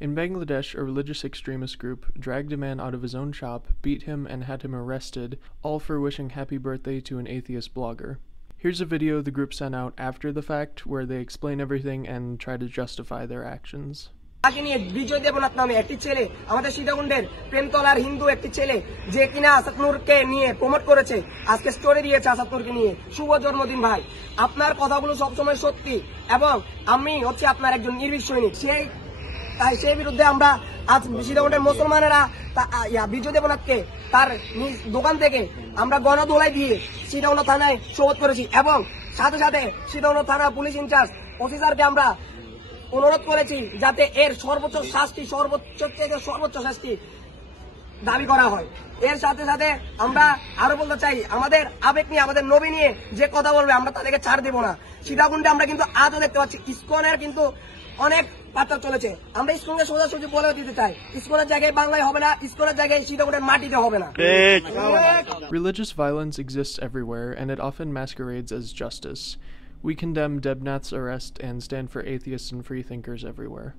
In Bangladesh, a religious extremist group dragged a man out of his own shop, beat him, and had him arrested, all for wishing happy birthday to an atheist blogger. Here's a video the group sent out after the fact where they explain everything and try to justify their actions. তাকে নিয়ে বিজয় দেবনাথ নামে একটি ছেলে, আমাদের সীতাকুণ্ডের প্রেমতলার হিন্দু একটি ছেলে, যে কিনা আসাদ নূরকে নিয়ে প্রমোট করেছে, আজকে স্টোরি দিয়েছে আসাদ নূরকে নিয়ে। শুভ জন্মদিন ভাই, আপনার কথাগুলো সবসময় সত্যি এবং আমি হচ্ছে আপনার একজন নির্ভীক সৈনিক। সেই বিরুদ্ধে আমরা আজ সীতাকুণ্ডের মুসলমানেরা বিজয় দেবনাথকে তার দোকান থেকে আমরা গণদোলাই দিয়ে সীতাকুণ্ড থানায় সোপর্দ করেছি এবং সাথে সাথে সীতাকুণ্ড থানা পুলিশ ইনচার্জ অফিসারকে আমরা অনুরোধ করেছি যাতে এর সর্বোচ্চ শাস্তি দাবি করা হয়। এর সাথে সাথে আমরা আরো বলতে চাই, আমাদের আবেগ নিয়ে, আমাদের নবী নিয়ে যে কথা বলবে আমরা তাদেরকে ছাড় দেব না। সীতাকুণ্ডে আমরা কিন্তু আজও দেখতে পাচ্ছি ইসকনের কিন্তু অনেক পাচার চলেছে। আমরা ইসকনকে সোজাসুজি বলে দিতে চাই, ইসকনের জায়গায় বাংলায় হবে না, ইসকনের জায়গায় সীতাকুণ্ডের মাটিতে হবে না। Religious violence exists everywhere, and it often masquerades as justice. We condemn Debnath's arrest and stand for atheists and freethinkers everywhere.